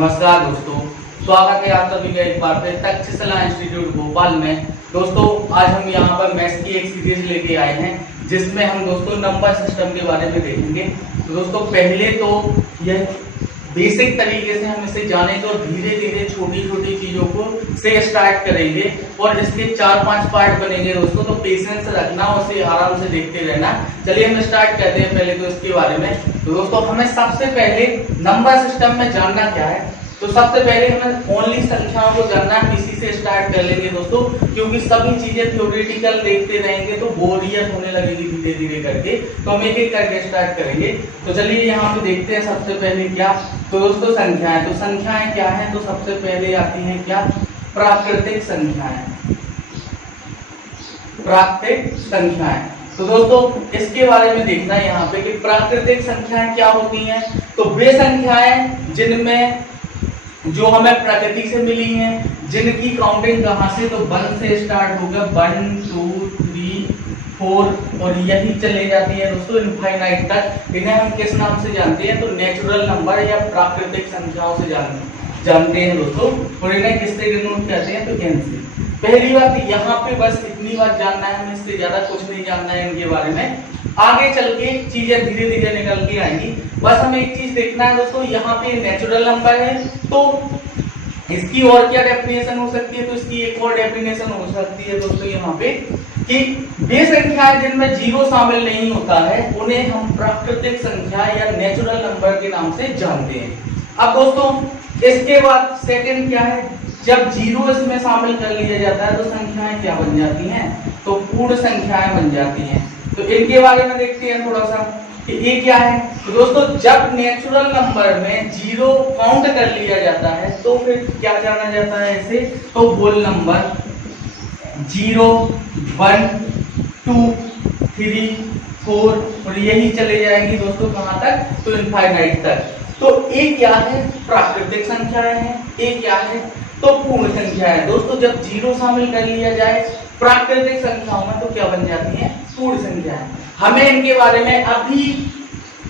नमस्कार दोस्तों, स्वागत है आप सभी का एक बार फिर तक्षशिला इंस्टीट्यूट भोपाल में। दोस्तों आज हम यहाँ पर मैथ्स की एक सीरीज लेके आए हैं जिसमें हम दोस्तों नंबर सिस्टम के बारे में देखेंगे। तो दोस्तों पहले तो यह बेसिक तरीके से हम इसे जानेंगे और धीरे धीरे छोटी छोटी चीजों को से स्टार्ट करेंगे और इसके 4-5 पार्ट बनेंगे दोस्तों। तो पेशेंस रखना और उसे आराम से देखते रहना। चलिए हम स्टार्ट करते हैं पहले तो इसके बारे में। तो दोस्तों हमें सबसे पहले नंबर सिस्टम में जानना क्या है, तो सबसे पहले हमें ओनली संख्याओं को जानना है। इसी से स्टार्ट कर लेंगे दोस्तों, क्योंकि सभी चीजें थ्योरेटिकल देखते रहेंगे तो बोरियत होने लगेगी धीरे धीरे करके। तो हम एक एक करके स्टार्ट करेंगे। तो चलिए यहाँ पे देखते हैं सबसे पहले क्या, तो दोस्तों संख्याएं। तो संख्याएं क्या है, तो सबसे पहले आती है क्या, प्राकृतिक संख्याएं। प्राकृतिक संख्याएं, तो दोस्तों इसके बारे में देखना है यहाँ पे कि प्राकृतिक संख्याएं क्या होती हैं। तो वे संख्याएं जिनमें जो हमें प्रकृति से मिली हैं, जिनकी काउंटिंग कहाँ से, तो 1 से स्टार्ट होगा, 1 2 3 4 और यही चले जाती है दोस्तों इनफाइनाइट तक। इन्हें हम किस नाम से जानते हैं, तो नेचुरल नंबर या प्राकृतिक संख्याओं से जानते हैं दोस्तों। और इन्हें किससे डिनोट करते हैं, तो n से। पहली बात यहाँ पे बस इतनी बात जानना है, हमें इससे ज्यादा कुछ नहीं जानना है इनके बारे में। आगे चल के चीजें धीरे धीरे निकल के आएंगी। बस हमें एक चीज देखना है दोस्तों, यहाँ पे नेचुरल नंबर है तो इसकी और क्या डेफिनेशन हो सकती है, तो इसकी एक और डेफिनेशन हो सकती है दोस्तों यहाँ पे कि वे संख्याएं जिनमें जीरो शामिल नहीं होता है उन्हें हम प्राकृतिक संख्या या नेचुरल नंबर के नाम से जानते हैं। अब दोस्तों इसके बाद सेकंड क्या है, जब जीरो इसमें शामिल कर लिया जाता है तो संख्याएं क्या बन जाती हैं, तो पूर्ण संख्याएं बन जाती हैं। तो इनके बारे में देखते हैं थोड़ा सा कि ये क्या है। तो दोस्तों जब नेचुरल नंबर में जीरो काउंट कर लिया जाता है तो फिर क्या जाना जाता है इसे, तो होल नंबर 0 1 2 3 4 और यही चले जाएंगी दोस्तों कहां तक, तो इनफाइनाइट तक। तो ये क्या है, प्राकृतिक संख्याएं हैं। ये क्या है, तो पूर्ण संख्या है दोस्तों। जब जीरो शामिल कर लिया जाए प्राकृतिक संख्याओं में तो क्या बन जाती है, पूर्ण संख्याएं। हमें इनके बारे में अभी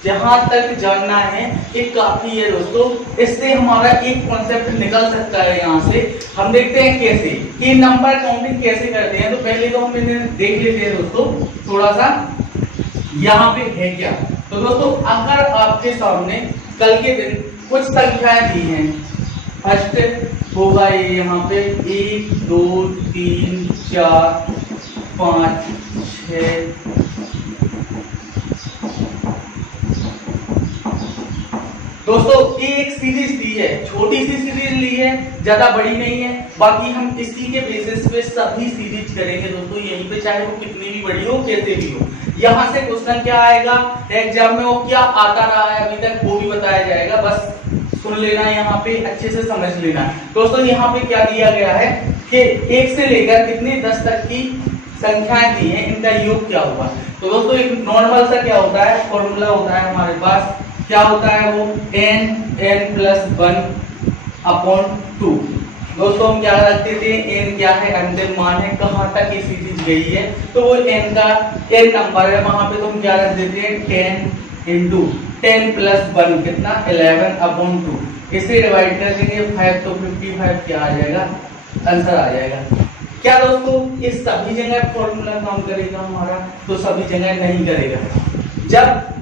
जहां तक जानना है ये काफी है दोस्तों। इससे हमारा एक कॉन्सेप्ट निकल सकता है यहाँ से। हम देखते हैं कैसे कि नंबर काउंटिंग कैसे करते हैं। तो पहले तो हम इन्हें देख लेते हैं दोस्तों थोड़ा सा, यहाँ पे है क्या। तो दोस्तों अगर आपके सामने कल के दिन कुछ संख्याएं दी हैं, फर्स्ट होगा ये यहाँ पे 1 2 3 4 5 6 दोस्तों एक सीरीज दी है, छोटी सी सीरीज ली है, ज्यादा बड़ी नहीं है। बाकी हम इसी के बेसिस पे सभी सीरीज करेंगे दोस्तों यहीं पे, चाहे वो कितनी भी बड़ी हो कैसे भी हो। यहाँ से क्वेश्चन क्या आएगा एग्जाम में, वो क्या आता रहा है अभी तक वो भी बताया जाएगा। बस सुन लेना, यहाँ पे अच्छे से समझ लेना। दोस्तों यहाँ पे क्या दिया गया है कि 1 से लेकर कितने 10 तक की संख्याएं दी हैं, इनका योग क्या होगा। तो दोस्तों एक नॉर्मल सा क्या होता है, फॉर्मूला होता है हमारे पास, क्या होता है वो, n प्लस 1 अपॉन 2। दोस्तों हम क्या रखते थे, n क्या है, अंतिम मान है, कहां तक ये सीरीज गई है, तो वो n का n नंबर है, वहां पे तो हम क्या रख देते हैं 10 इंटू 10 प्लस 1 कितना 11 अपॉन 2। इसे डिवाइड कर देंगे 5 तो 55 क्या आ जाएगा, आंसर आ जाएगा। क्या दोस्तों इस सभी जगह फॉर्मूला काम करेगा हमारा, तो सभी जगह नहीं करेगा। जब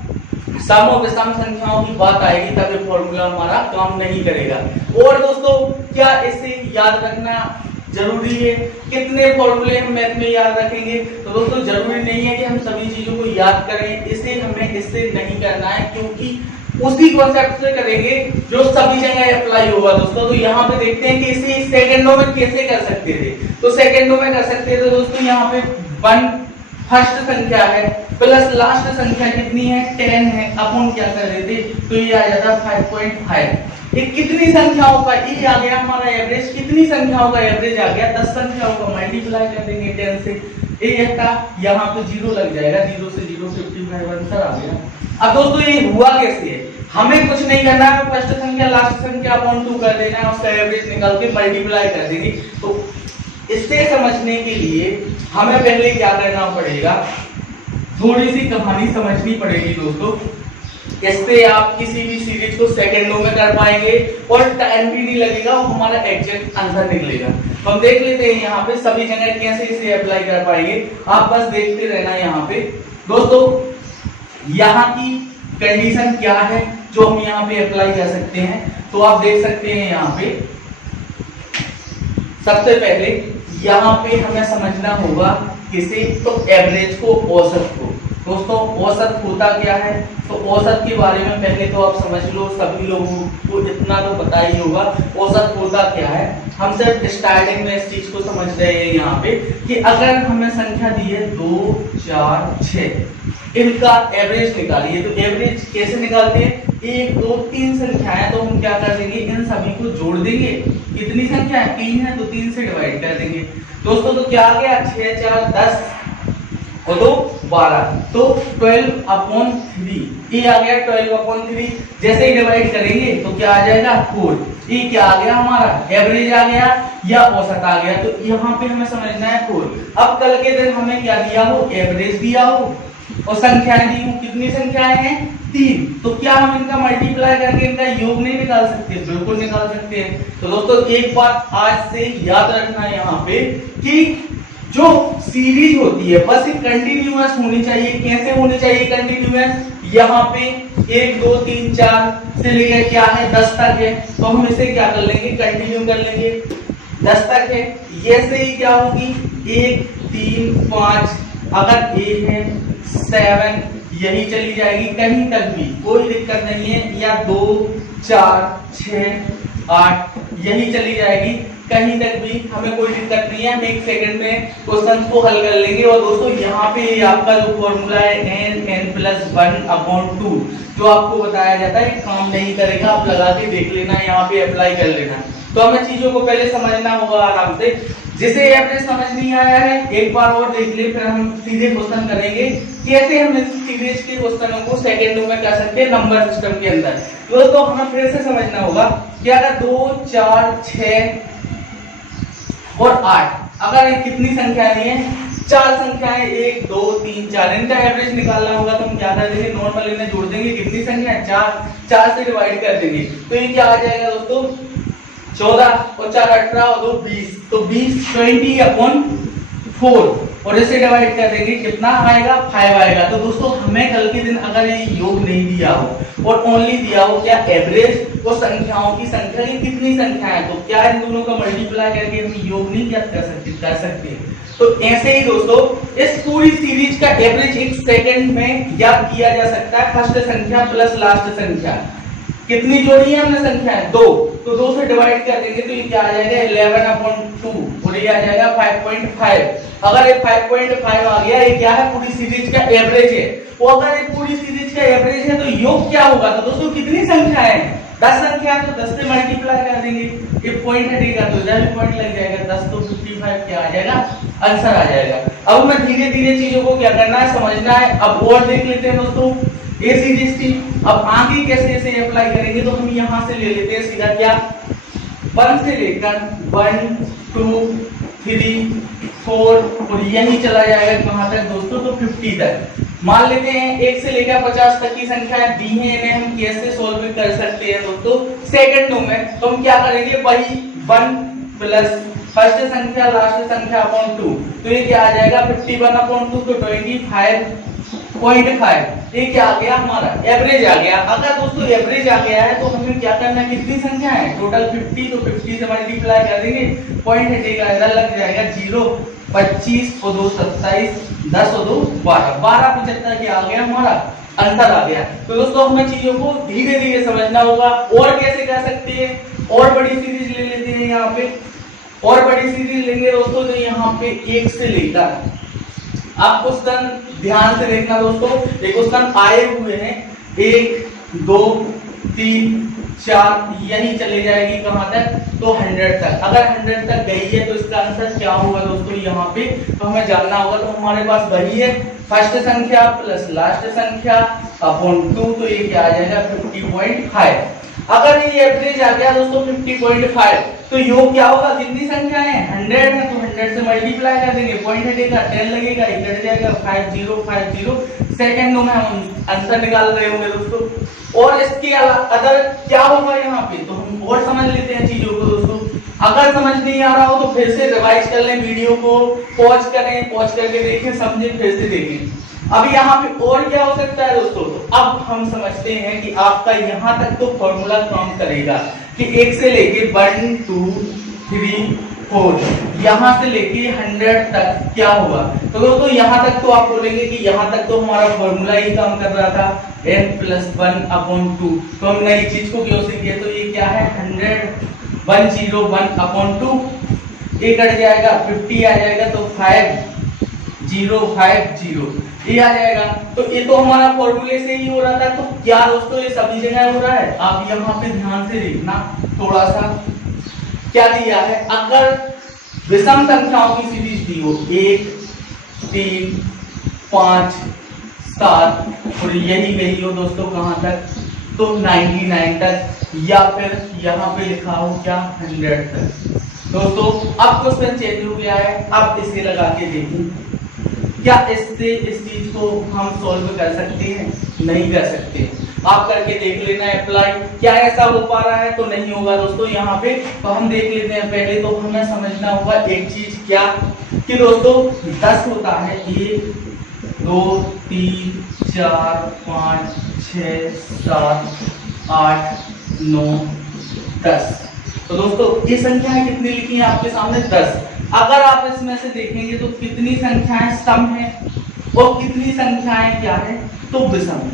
सम और विषम संख्याओं की बात आएगी तब ये फॉर्मूला हमारा काम नहीं करेगा। और दोस्तों क्या इसे याद रखना जरूरी है, कितने फॉर्मूले हम मैथ में याद रखेंगे, तो दोस्तों जरूरी नहीं है कि हम सभी चीजों को याद करें। इसे हमें इससे नहीं करना है, क्योंकि उसी कॉन्सेप्ट से करेंगे जो सभी जगह अप्लाई होगा दोस्तों। तो यहाँ पे देखते हैं कि इसे सेकंडों में कैसे कर सकते थे। तो सेकंडों में कर सकते थे दोस्तों, यहाँ पे 1 फर्स्ट संख्या है प्लस लास्ट संख्या कितनी है 10 है, अपन क्या कर लेते, तो ये आ जाता 5.5। ये कितनी संख्याओं का, ये आ गया हमारा एवरेज, कितनी संख्याओं का एवरेज आ गया, 10 संख्याओं का मल्टीप्लाई कर देंगे 10 से, ये का यहाँ पे 0 लग जाएगा, 0 से 0 55 आंसर आ गया। अब दोस्तों ये हुआ कैसे है, हमें कुछ नहीं करना है, फर्स्ट संख्या लास्ट संख्या अपॉन 2 कर देना है, उसका एवरेज निकाल के मल्टीप्लाई कर देंगे। तो इससे समझने के लिए हमें पहले क्या करना पड़ेगा, थोड़ी सी कहानी समझनी पड़ेगी दोस्तों। इससे आप किसी भी सीरीज को सेकंडों में कर पाएंगे और टाइम भी नहीं लगेगा और हमारा एग्जैक्ट आंसर निकलेगा। तो हम देख लेते हैं यहाँ पे सभी जगह कैसे इसे अप्लाई कर पाएंगे, आप बस देखते रहना। यहाँ पे दोस्तों यहाँ की कंडीशन क्या है जो हम यहाँ पे अप्लाई कर सकते हैं, तो आप देख सकते हैं यहाँ पे सबसे पहले यहाँ पे हमें समझना होगा किसे, तो एवरेज को, औसत को। दोस्तों औसत होता क्या है, तो औसत के बारे में पहले तो आप समझ लो, सभी लोगों को इतना तो पता ही होगा औसत होता क्या है। हम सिर्फ स्टार्टिंग में इस चीज को समझ रहे हैं यहाँ पे कि अगर हमें संख्या दी है 2, 4, 6, इनका एवरेज निकालिए। तो एवरेज कैसे निकालते हैं, 1, 2, 3 संख्याएं, तो हम क्या कर देंगे, इन सभी को जोड़ देंगे। कितनी संख्या है, 3 है, तो 3 से डिवाइड कर देंगे। दोस्तों तो क्या आ गया, 6, 4, 10 और 2, 12, तो 12/3, ये आ गया 12/3। जैसे ही डिवाइड करेंगे तो क्या आ जाएगा, 4। ये क्या आ गया, हमारा एवरेज आ गया या औसत आ गया। तो यहाँ पे हमें समझना है 4। अब कल के दिन हमें क्या दिया हो, एवरेज दिया हो और संख्याएं दी हो। कितनी संख्याएं हैं, 3। तो क्या हम इनका मल्टीप्लाई करके इनका योग नहीं निकाल सकते, बिल्कुल निकाल सकते हैं। तो दोस्तों एक बात आज से याद रखना है यहाँ पे कि जो सीरीज होती है बस कंटिन्यूअस होनी चाहिए। कैसे होनी चाहिए कंटिन्यूअस, यहाँ पे 1, 2, 3, 4 से लेकर क्या है 10 तक है, तो हम इसे क्या कर लेंगे, कंटिन्यू कर लेंगे। 10 तक है, ये से ही क्या होगी, 1, 3, 5, अगर 8 है 7 यही चली जाएगी, कहीं तक भी कोई दिक्कत नहीं है, या 2, 4, 6, 8 यही चली जाएगी, कहीं तक भी हमें कोई दिक्कत नहीं है। हम 1 सेकंड में क्वेश्चन को हल कर लेंगे। और दोस्तों यहाँ पे आपका जो फॉर्मूला है n+1/2 जो आपको बताया जाता है, काम नहीं करेगा, आप लगा के देख लेना, यहाँ पे अप्लाई कर लेना। तो हमें चीजों को पहले समझना होगा आराम से। जिसे एवरेज समझ नहीं आया है एक बार और देख ले, फिर हम सीधे क्वेश्चन करेंगे कैसे हम इस सीरीज के क्वेश्चनों को सेकंडों में कर सकते हैं नंबर सिस्टम के अंदर। तो हमें फिर से समझना होगा कि अगर 2, 4, 6 और 8, अगर ये कितनी संख्याएं दी हैं, 4 संख्याएं, 1, 2, 3, 4, इनका एवरेज निकालना होगा। तो हम क्या कर देंगे, नॉर्मल इन्हें जोड़ देंगे। कितनी संख्या है, 4 से डिवाइड कर देंगे। तो ये क्या आ जाएगा दोस्तों, 14 और 4 18 और 2 20, तो 20/4 और इसे डिवाइड कर देंगे, कितना आएगा, 5 आएगा। तो दोस्तों हमें कल के दिन अगर ये योग नहीं दिया हो और ओनली दिया हो क्या, एवरेज और संख्याओं की संख्या, ये कितनी संख्या है, तो क्या इन दोनों का मल्टीप्लाई करके हम योग नहीं ज्ञात कर सकते। तो ऐसे ही दोस्तों इस पूरी सीरीज का एवरेज 1 सेकंड में ज्ञात किया जा सकता है। फर्स्ट संख्या प्लस लास्ट संख्या, कितनी जोड़ी है हमने संख्याएं, 2, तो 2 से डिवाइड कर देंगे तो ये क्या आ जाएगा, 11/2 और ये आ जाएगा 5.5। अगर ये 5.5 आ गया, ये क्या है, पूरी सीरीज का एवरेज है। वो अगर ये पूरी सीरीज का एवरेज है तो योग क्या होगा, तो दोस्तों कितनी संख्याएं हैं, 10 संख्या है, तो 10 से मल्टीप्लाई कर देंगे। ये पॉइंट हटेगा तो इधर भी पॉइंट लग जाएगा, 10 तो 55 क्या आ जाएगा, आंसर आ जाएगा। अब मैं धीरे धीरे चीजों को क्या करना है, समझना है। अब और देख लेते हैं दोस्तों ये सीरीज थी। अब आगे कैसे इसे अप्लाई करेंगे, तो हम यहां से ले लेते हैं सीधा क्या, 1 से लेकर 1, 2, 3, 4 और यही चला जाएगा कहां तक दोस्तों, तो 50 तक। मान लेते हैं 1 से लेकर 50 तक की संख्याएं दी हैं, इन्हें हम कैसे सॉल्व कर सकते हैं दोस्तों, सेकंडों में। तो हम क्या करेंगे, वही 1 प्लस फर्स्ट संख्या लास्ट संख्या अपॉन 2, तो ये क्या आ जाएगा, 51/2, तो 25.5। ये क्या आ गया, हमारा एवरेज आ गया। अगर दोस्तों एवरेज आ गया है तो हमें क्या करना है, कितनी संख्या है टोटल 50, तो 50 से मल्टीप्लाई कर देंगे, पॉइंट हटेगा, इधर लग जाएगा 0, 25 और 2 27, 10 और 2 12, 12/75 क्या आ गया, हमारा आंसर आ गया। तो दोस्तों हमें चीजों को धीरे धीरे समझना होगा। और कैसे कर सकते हैं, और बड़ी सीरीज ले लेते हैं यहाँ पे, और बड़ी सीरीज लेंगे दोस्तों, तो यहाँ पे 1 से लेकर, आप क्वेश्चन ध्यान से देखना दोस्तों, ये क्वेश्चन आए हुए हैं 1, 2, 3, 4 यही चले जाएगी कहां तक, तो 100 तक। अगर 100 तक गई है तो इसका आंसर क्या होगा दोस्तों, यहाँ पे तो हमें जानना होगा। तो हमारे पास वही है, फर्स्ट संख्या प्लस लास्ट संख्या अपॉन 2, तो ये क्या आ जाएगा 50.5। अगर ये एवरेज आ गया दोस्तों 50.5, तो योग क्या होगा, कितनी संख्या है 100 है, तो 100 से मल्टीप्लाई कर देंगे, पॉइंट हटेगा 10 लगेगा, एक कट जाएगा 5050 सेकंडों में हम आंसर निकाल रहे होंगे दोस्तों। और इसके अदर क्या होगा यहाँ पे, तो हम और समझ लेते हैं चीजों को दोस्तों। अगर समझ नहीं आ रहा हो तो फिर से रिवाइज कर लें, वीडियो को पॉज करें, पॉज करके देखें, समझें, फिर से देखें। अब यहाँ पे और क्या हो सकता है दोस्तों, तो अब हम समझते हैं कि आपका यहाँ तक तो फॉर्मूला काम करेगा कि 1 से लेके 1 2 3 4 यहाँ से लेके 100 तक क्या होगा। तो दोस्तों यहाँ तक तो आप बोलेंगे कि यहाँ तक तो हमारा फॉर्मूला ही काम कर रहा था, n+1/2। तो हम नई चीज को क्यों सीखे, तो ये क्या है 101/2, ये कट जाएगा 50 आ जाएगा, तो 5050 ये आ जाएगा। तो ये तो हमारा फॉर्मूले से ही हो रहा था। तो क्या दोस्तों ये सभी जगह हो रहा है, आप यहाँ पे ध्यान से देखना थोड़ा सा, क्या दिया है, अगर विषम संख्याओं की सीरीज दी हो 1 3 5 7 और यही गई हो दोस्तों कहां तक, तो 99 तक, या फिर यहाँ पे लिखा हो क्या 100 तक। दोस्तों अब क्वेश्चन चेंज हो गया है, अब इसे लगा के देखें, क्या इससे इस चीज को हम सॉल्व कर सकते हैं, नहीं कर सकते। आप करके देख लेना अप्लाई, क्या ऐसा हो पा रहा है, तो नहीं होगा दोस्तों यहाँ पे। तो हम देख लेते हैं, पहले तो हमें समझना होगा एक चीज, क्या कि दोस्तों 10 होता है 1 2 3 4 5 6 7 8 9 10। तो दोस्तों ये संख्याएं कितनी लिखी है आपके सामने 10। अगर आप इसमें से देखेंगे तो कितनी संख्याएं सम है और कितनी संख्याएं क्या है, तो विषम है।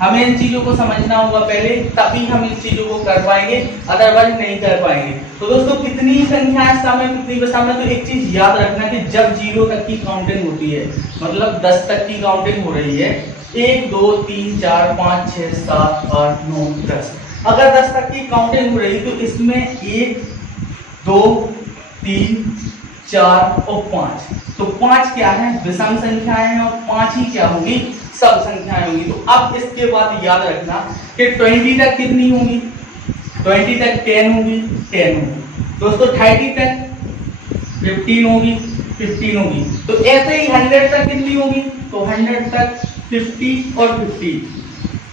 हमें इन चीजों को समझना होगा पहले, तभी हम इन चीजों को कर पाएंगे, अदरवाइज नहीं कर पाएंगे। तो दोस्तों कितनी संख्याएं सम है, कितनी विषम है, तो एक चीज याद रखना कि जब 0 तक की काउंटिंग होती है, मतलब 10 तक की काउंटिंग हो रही है, 1 2 3 4 5 6 7 8 9 10, अगर 10 तक की काउंटिंग हो रही तो इसमें 1 2 3 4 और 5, तो 5 क्या है विषम संख्याएं हैं और 5 ही क्या होगी सब संख्याएं होंगी। तो अब इसके बाद याद रखना कि 20 तक कितनी होगी, 20 तक 10 होगी, 10 होगी दोस्तों, 30 तक 15 होगी, 15 होगी। तो ऐसे ही 100 तक कितनी होगी, तो 100 तक 50 और 50।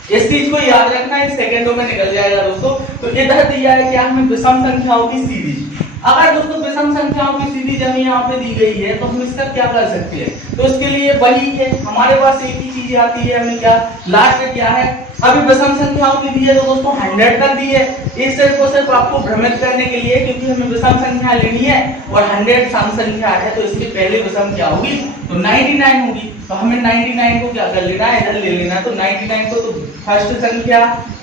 इस चीज को याद रखना, इस सेकंडों में निकल जाएगा दोस्तों। तो इधर दिया है क्या हमें विषम संख्याओं की सीरीज। अगर दोस्तों विषम संख्याओं की सीरीज हमें यहाँ पे दी गई है तो हम इसका क्या कर सकते हैं, तो इसके लिए वही है हमारे पास एक ही चीज आती है, हमें क्या लास्ट क्या है, अभी विषम संख्याओं की दी है तो दोस्तों 100 तक दी है, इस सिर्फ और सिर्फ आपको भ्रमित करने के लिए, क्योंकि हमें विषम संख्या लेनी है और 100 सम संख्या है, तो इसके पहले विषम क्या होगी, तो 99 होगी। तो हमें 99 को क्या कर लेना है, इधर ले लेना है। तो 99 को तो फर्स्ट संख्या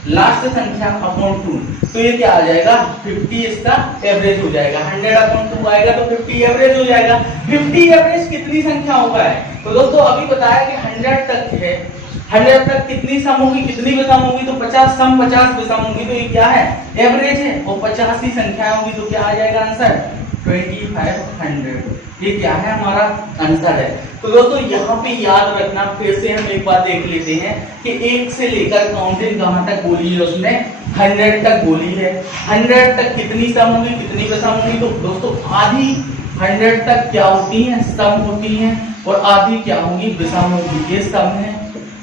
लास्ट संख्या अपॉन 2, तो ये क्या आ जाएगा 50, इसका एवरेज हो जाएगा। 100 अपॉन 2 आएगा तो 50 एवरेज हो जाएगा। 50 एवरेज कितनी संख्याओं का है, तो दोस्तों अभी बताया कि 100 तक है, 100 तक कितनी सम होगी, कितनी विषम होगी, तो 50 सम 50 विषम होगी, तो ये क्या है एवरेज है, और 50 ही संख्याएं होगी, तो क्या आ जाएगा आंसर 2500। ये क्या है हमारा आंसर है। तो दोस्तों यहाँ पे याद रखना, फिर से हम एक बार देख लेते हैं कि 1 से लेकर काउंटिंग कहां तक बोली है उसने, 100 तक बोली है। 100 तक कितनी सम होगी, कितनी विषम होगी, तो दोस्तों आधी 100 तक क्या होती है सम होती है और आधी क्या होगी विषम होगी। ये सम है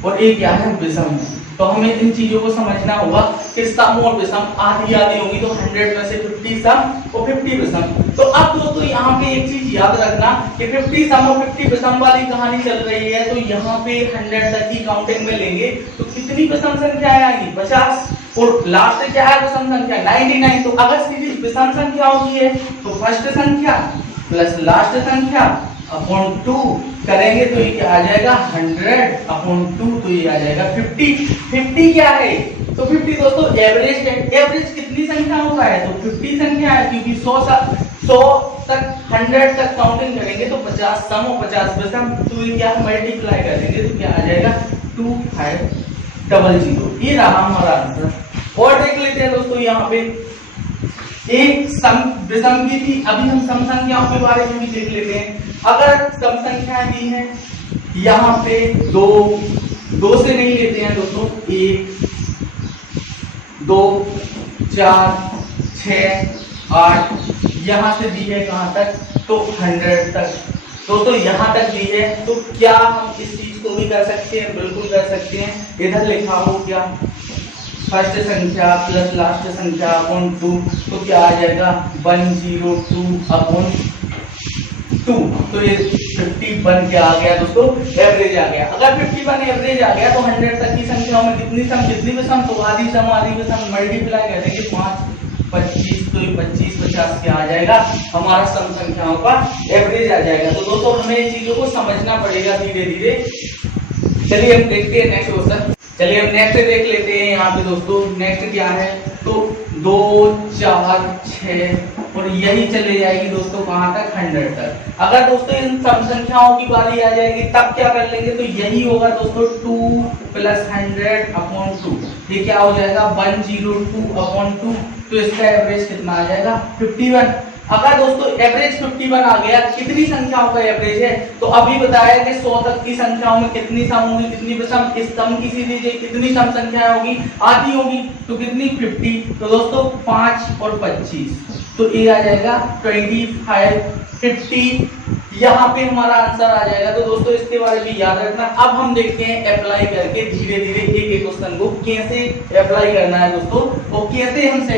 और ये क्या है विषम है। तो हमें इन चीजों को समझना होगा कि सम और विषम आधी आधी होगी, तो 100 में से 50 सम और 50 विषम। तो अब दोस्तों यहाँ पे एक चीज याद रखना कि 50 सम और 50 विषम वाली कहानी चल रही है, तो यहाँ पे 100 तक की काउंटिंग में लेंगे तो कितनी विषम संख्याएं आएंगी 50, और लास्ट क्या है विषम संख्या 99। तो अगर सीरीज विषम संख्या होगी है तो फर्स्ट संख्या प्लस लास्ट संख्या अपॉन 2 करेंगे तो ये क्या आ जाएगा 100 अपॉन 2, तो ये आ जाएगा 50। 50 क्या है, तो 50 दोस्तों एवरेज है। एवरेज कितनी संख्याओं का है, तो 50 संख्या है, क्योंकि 100 तक 100 तक काउंटिंग करेंगे तो 50 सम और 50 विषम, तो ये क्या मल्टीप्लाई करेंगे तो क्या आ जाएगा 2500। ये रहा हमारा आंसर। और देख लेते हैं दोस्तों यहाँ पे एक सम विषम की थी, अभी हम सम संख्याओं के बारे में भी देख लेते हैं। अगर सम संख्याएं दी है यहाँ पे 2 से नहीं लेते हैं दोस्तों, 1 2 4 6 8 यहाँ से दी है कहाँ तक, तो 100 तक। तो यहाँ तक दी है, तो क्या हम इस चीज को भी कर सकते हैं? बिल्कुल कर सकते हैं। इधर लिखा हो क्या, फर्स्ट संख्या प्लस लास्ट संख्या अपॉन 2, तो क्या आ जाएगा 102 अपॉन 2। तो ये 51 क्या आ गया दोस्तों, एवरेज आ गया। अगर 51 एवरेज आ गया तो 100 तक की संख्याओं में जितनी भी सम, तो आधी सम मल्टीप्लाई कर देंगे 5 25, तो 25 50 क्या आ जाएगा, हमारा सम संख्याओं का एवरेज आ जाएगा। तो दोस्तों हमें इन चीजों को समझना पड़ेगा धीरे धीरे। चलिए हम देखते हैं नेक्स्ट क्वेश्चन। चलिए हम नेक्स्ट देख लेते हैं। यहाँ पे दोस्तों नेक्स्ट क्या है, तो 2 4 6 और यही चले जाएगी दोस्तों कहाँ तक, 100 तक। अगर दोस्तों इन सम संख्याओं की बारी आ जाएगी तब क्या कर लेंगे, तो यही होगा दोस्तों 2 प्लस 100 अपॉन 2। ये क्या हो जाएगा 102 अपॉन 2। तो इसका एवरेज कितना आ जाएगा 51। अगर दोस्तों एवरेज 51 आ गया, कितनी संख्याओं का एवरेज है, तो अभी बताया कि 100 तक की संख्याओं में कितनी सम होगी, कितनी सम, इस सम की सीरीज है, कितनी सम संख्याएं होगी, आधी होगी, तो कितनी 50। तो दोस्तों 5 और 25, तो ये आ जाएगा 25 50। यहाँ पे हमारा आंसर आ जाएगा। तो दोस्तों इसके बारे में याद रखना। अब हम देखते हैं अप्लाई करके धीरे धीरे एक एक क्वेश्चन को कैसे अप्लाई करना है दोस्तों, और कैसे हम।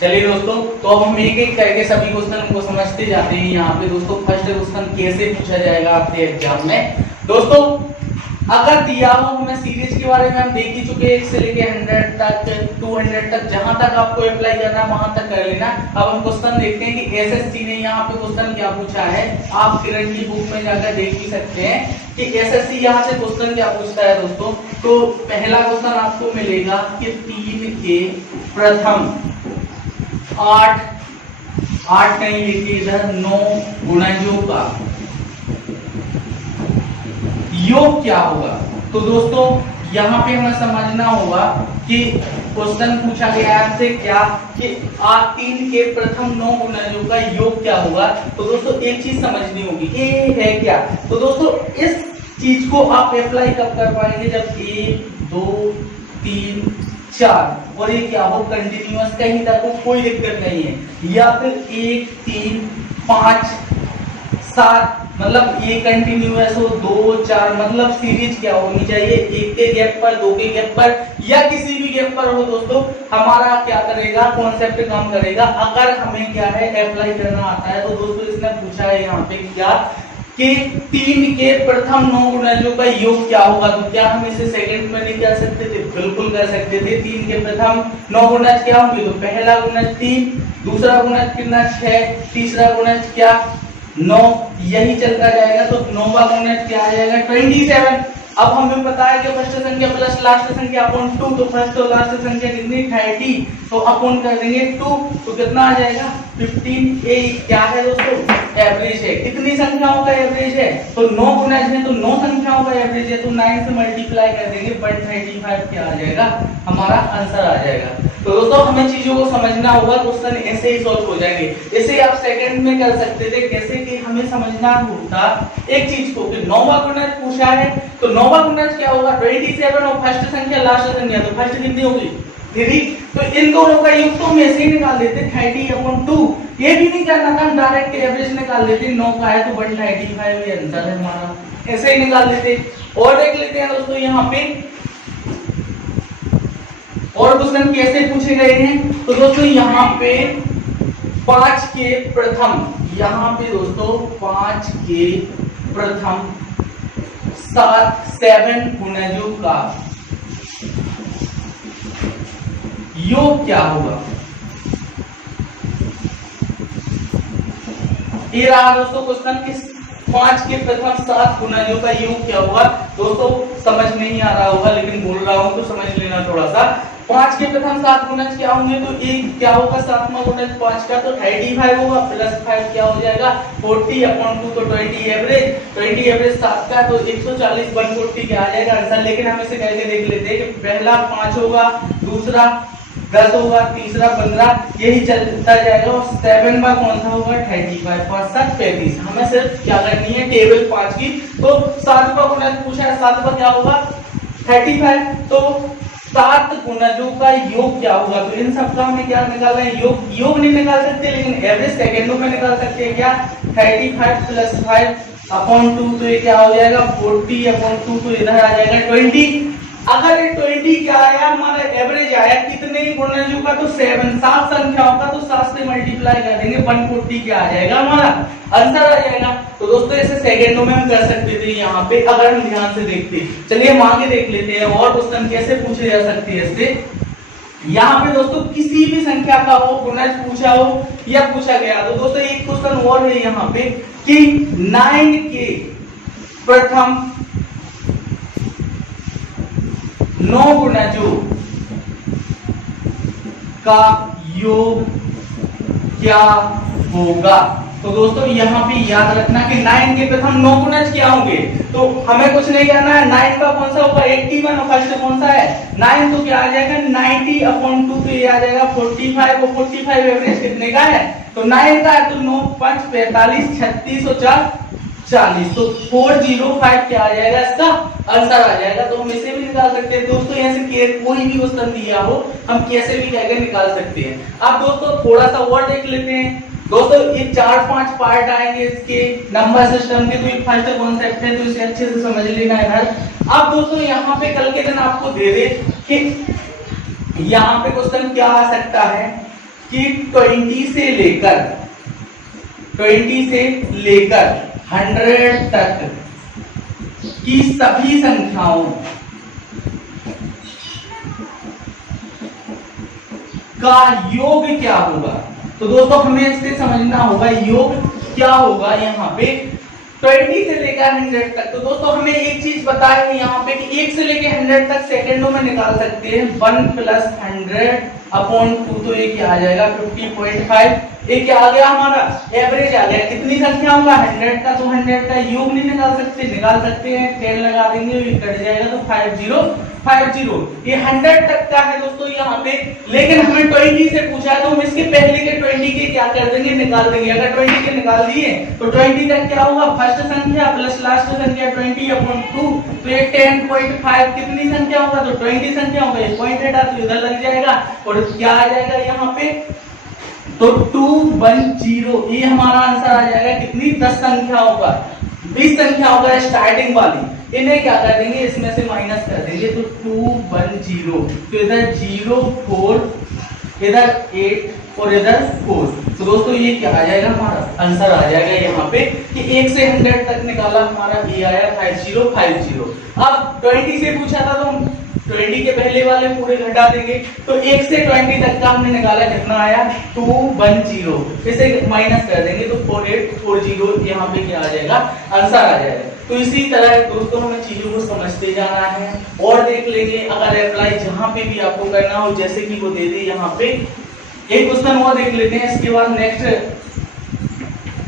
चलिए दोस्तों, तो अब हम एक एक करके सभी क्वेश्चन को समझते जाते हैं। यहाँ पे दोस्तों फर्स्ट क्वेश्चन कैसे पूछा जाएगा आपके एग्जाम में। दोस्तों अगर दिया हो, हमें सीरीज के बारे में हम देख ही चुके हैं, 1 से लेके 100 तक 200 तक, जहां तक आपको अप्लाई करना है वहां तक कर लेना। अब हम क्वेश्चन देखते हैं कि एसएससी ने यहाँ पे क्वेश्चन क्या पूछा है। आप करंटली बुक में जाकर देख ही सकते हैं कि एसएससी यहाँ से क्वेश्चन क्या पूछता है दोस्तों। तो पहला क्वेश्चन आपको मिलेगा कि 3 के प्रथम 8 नहीं लिखी इधर, 9 गुणजों का योग क्या होगा। तो दोस्तों यहाँ पे हमें समझना होगा कि क्वेश्चन पूछा गया है आपसे क्या, कि 3 के प्रथम 9 गुणजों का योग क्या होगा। तो दोस्तों एक चीज समझनी होगी, ये है क्या। तो दोस्तों इस चीज को आप अप्लाई कब कर पाएंगे, जब 1 2 3 4 और ये क्या हो कंटिन्यूअस, कहीं तक को कोई दिक्कत नहीं है, या फिर 1 3 5 7 मतलब ये कंटिन्यूअस हो, 2 4 मतलब सीरीज क्या होनी चाहिए, 1 के गैप पर 2 के गैप पर या किसी भी गैप पर हो दोस्तों, हमारा क्या करेगा कॉन्सेप्ट काम करेगा। अगर हमें क्या है अप्लाई करना आता है। तो दोस्तों इसने पूछा है यहाँ पे क्या कि 3 के प्रथम 9 गुणजों का योग क्या होगा। तो क्या हम इसे सेकंड में नहीं कर सकते थे, बिल्कुल कर सकते थे। 3 के प्रथम 9 गुणज क्या होंगे, तो पहला गुणज 3, दूसरा गुणज कितना 6, तीसरा गुणज क्या 9, यही चलता जाएगा। तो 9वां गुणज क्या आ जाएगा 27। अब हमें पता है कि फर्स्ट संख्या प्लस लास्ट संख्या अपॉन 2, तो फर्स्ट और लास्ट संख्या कितनी 30, तो अपॉन कर देंगे 2, तो कितना आ जाएगा 15। ये क्या है दोस्तों एवरेज है। कितनी संख्याओं का एवरेज है, तो 9 गुणज है, तो 9 संख्याओं का एवरेज है, तो 9 से मल्टीप्लाई कर देंगे 135 क्या आ जाएगा, हमारा आंसर आ जाएगा। तो दोस्तों हमें चीजों को समझना होगा, क्वेश्चन ऐसे ही सॉल्व हो जाएंगे। इसे आप सेकंड में कर सकते थे, कैसे कि हमें समझना होता एक चीज को कि 9वां गुणज पूछा है, तो 9वां गुणज क्या होगा 27 और फर्स्ट संख्या लास्ट संख्या, तो फर्स्ट कितनी होगी 3, तो इन दोनों का योग तो हम ऐसे ही निकाल देते 30/2। ये भी नहीं करना था, हम डायरेक्ट एवरेज निकाल लेते, 9 का है तो 195 ये आंसर है हमारा, ऐसे ही निकाल लेते। और देख लेते हैं दोस्तों यहाँ पे और क्वेश्चन कैसे पूछे गए हैं। तो दोस्तों यहाँ पे 5 के प्रथम, यहाँ पे दोस्तों 5 के प्रथम 7 गुणजों का योग क्या होगा। ये रहा दोस्तों क्वेश्चन, किस 5 के प्रथम 7 गुणजों का योग क्या होगा। दोस्तों समझ नहीं आ रहा होगा, लेकिन बोल रहा हूं तो समझ लेना थोड़ा सा। 5 के प्रथम 7 गुणज क्या होंगे, तो एक क्या होगा 7वां गुणज 5 का, तो 35 होगा, प्लस 5 क्या हो जाएगा 40/2, तो 20 एवरेज 7 का, तो 140 140 क्या आ जाएगा आंसर। लेकिन हम इसे करके देख लेते हैं कि पहला 5 होगा, दूसरा 10 होगा, तीसरा 15, यही चलता जाएगा। और 7वां कौन सा होगा 35, 5 7 35। हमें सिर्फ क्या करनी है टेबल 5 की। तो 7वां गुणज पूछा है, 7वां क्या होगा 35, तो 7 गुणजों का योग क्या होगा। तो इन सब का हमें क्या निकालना है, योग नहीं निकाल सकते लेकिन एवरेज सेकेंडों में निकाल सकते हैं। क्या 35 प्लस 5 अपॉन 2, तो ये क्या हो जाएगा 40 अपॉन 2, तो इधर आ जाएगा 20। अगर ये 20 क्या आया हमारा एवरेज आया कितने गुणजों का, तो 7 संख्याओं का, तो 7 से मल्टीप्लाई कर देंगे 140 क्या आ जाएगा हमारा आंसर आ जाएगा। तो दोस्तों ऐसे सेकंडों में हम कर सकते थे यहाँ पे अगर हम ध्यान से देखते। चलिए हम आगे देख लेते हैं और क्वेश्चन कैसे पूछे जा सकते हैं इससे। यहाँ पे दोस्तों किसी भी संख्या का हो गुणज पूछा हो या पूछा गया, तो दोस्तों एक क्वेश्चन और है यहाँ पे कि 9 के प्रथम 9 गुणजों का योग क्या होगा। तो दोस्तों यहाँ पे याद रखना कि 9 के प्रथम 9 गुणज क्या होंगे। तो हमें कुछ नहीं करना है, 9 का कौन सा होगा 81 और फर्स्ट कौन सा है 9, तो क्या आ जाएगा 90 अपॉन 2, तो ये आ जाएगा 45 और 45 एवरेज कितने का है, तो 9 का है, तो 9 5 45 36 और 4 40, तो 405 क्या आ जाएगा इसका आंसर आ जाएगा। तो हम इसे भी निकाल सकते हैं दोस्तों, ऐसे कोई भी क्वेश्चन दिया हो हम कैसे भी कहकर निकाल सकते हैं। अब दोस्तों थोड़ा सा और देख लेते हैं दोस्तों, ये 4-5 पार्ट आएंगे इसके नंबर सिस्टम के, तो ये फर्स्ट कॉन्सेप्ट है, तो इसे अच्छे से समझ लेना इधर। अब दोस्तों यहाँ पे कल के दिन आपको दे दे कि यहाँ पे क्वेश्चन क्या आ सकता है कि 20 से लेकर 100 तक की सभी संख्याओं का योग क्या होगा। तो दोस्तों हमें इससे समझना होगा योग क्या होगा यहाँ पे 20 से लेकर 100 तक। तो दोस्तों हमें एक चीज पता है यहाँ पे कि 1 से लेकर 100 तक सेकंडों में निकाल सकते हैं 1 प्लस 100 अपॉन 2, तो ये क्या आ जाएगा 50.5। ये क्या आ गया हमारा एवरेज आ गया कितनी संख्याओं का 100 का, तो 100 का योग नहीं निकाल सकते हैं 10 लगा देंगे ये कट जाएगा, तो 50 ये 100 तक का है दोस्तों यहाँ पे। लेकिन हमें 20 से पूछा है तो हम इसके पहले के 20 के क्या कर देंगे निकाल देंगे। अगर 20 के निकाल दिए तो 20 तक क्या होगा फर्स्ट संख्या प्लस लास्ट संख्या 20 अपॉन 2, तो ये 10.5 कितनी संख्या होगा, तो 20 संख्या होगा, ये पॉइंट हटा तो इधर लग जाएगा और क्या आ जाएगा यहाँ पे, तो 210 ये हमारा आंसर आ जाएगा कितनी 10 संख्याओं का 20 संख्याओं का स्टार्टिंग वाली, इन्हें क्या कर देंगे इसमें से माइनस कर देंगे, तो 210, तो इधर 0 4 इधर 8 और इधर 4। तो दोस्तों ये क्या आ जाएगा हमारा आंसर आ जाएगा यहाँ पे कि 1 से 100 तक निकाला हमारा ये आया 5050। अब 20 से पूछा था तो हम 20 के पहले वाले पूरे घटा देंगे, तो 1 से 20 तक का हमने निकाला कितना आया 210, इसे माइनस कर देंगे तो 4840 यहाँ पे क्या आ जाएगा आंसर आ जाएगा। तो इसी तरह दोस्तों हमें चीजों को समझते जाना है और देख लेंगे अगर अप्लाई जहां पे भी आपको करना हो जैसे कि वो दे दे यहाँ पे। एक क्वेश्चन और देख लेते हैं, इसके बाद नेक्स्ट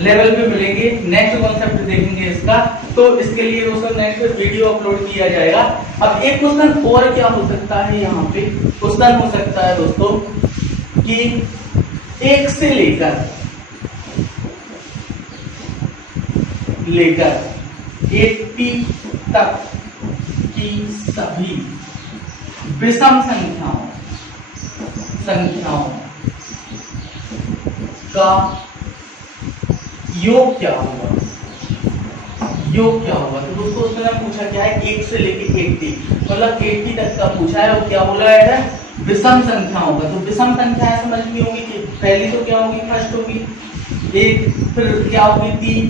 लेवल पे मिलेंगे, नेक्स्ट कॉन्सेप्ट देखेंगे इसका। तो इसके लिए दोस्तों नेक्स्ट वीडियो अपलोड किया जाएगा। अब एक क्वेश्चन और क्या हो सकता है यहाँ पे, क्वेश्चन हो सकता है दोस्तों कि 1 से लेकर 80 तक की सभी विषम संख्याओं का योग क्या होगा, योग क्या होगा। तो दोस्तों उसने पूछा क्या है 1 से लेके 80, मतलब 80 तक का पूछा है और क्या बोला है विषम संख्या होगा। तो विषम संख्याएं समझनी होगी कि पहली तो क्या होगी फर्स्ट होगी 1, फिर क्या होगी 3,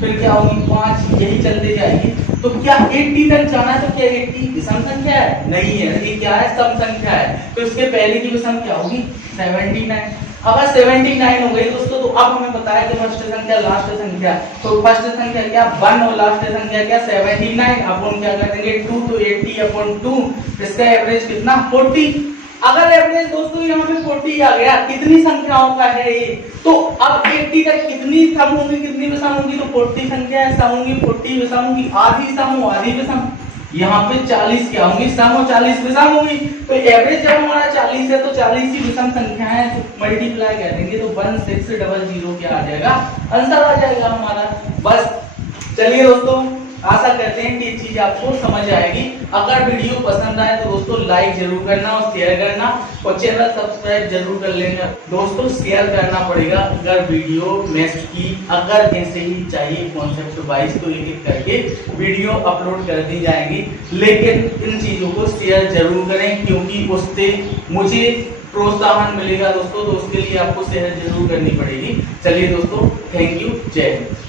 फिर क्या होगी 5, यही चलते जाएगी। तो क्या 80 तक जाना है, तो क्या 80 विषम संख्या है, नहीं है, ये क्या है सम संख्या है। तो इसके पहले की विषम क्या होगी 79। अगर 79 हो गई दोस्तों तो अब हमें पता है कि फर्स्ट संख्या लास्ट संख्या, तो फर्स्ट संख्या क्या 1 और लास्ट संख्या क्या 79, अपन क्या कर देंगे 2, तो 80 अपॉन 2, इसका एवरेज कितना 40। अगर एवरेज दोस्तों यहाँ पे 40 आ गया, कितनी संख्याओं का है ये, तो अब 80 तक कितनी सम होंगी, कितनी विषम होंगी, तो 40 संख्या सम होंगी, 40 विषम होंगी, आधी सम हो आधी विषम, यहाँ पे 40 क्या होंगी सम और 40 विषम होंगी। तो एवरेज जब हमारा 40 है तो 40 ही विषम संख्याएं तो मल्टीप्लाई कर देंगे तो 1600 क्या आ जाएगा आंसर आ जाएगा हमारा। बस चलिए दोस्तों आशा करते हैं कि ये चीज आपको समझ आएगी। अगर वीडियो पसंद आए तो दोस्तों लाइक जरूर करना और शेयर करना और चैनल सब्सक्राइब जरूर कर लेना। दोस्तों शेयर करना पड़ेगा अगर वीडियो मैथ की अगर ऐसे ही चाहिए कॉन्सेप्ट वाइज तो एक एक करके वीडियो अपलोड कर दी जाएंगी, लेकिन इन चीजों को शेयर जरूर करें क्योंकि उससे मुझे प्रोत्साहन मिलेगा दोस्तों, तो उसके लिए आपको शेयर जरूर करनी पड़ेगी। चलिए दोस्तों, थैंक यू, जय हिंद।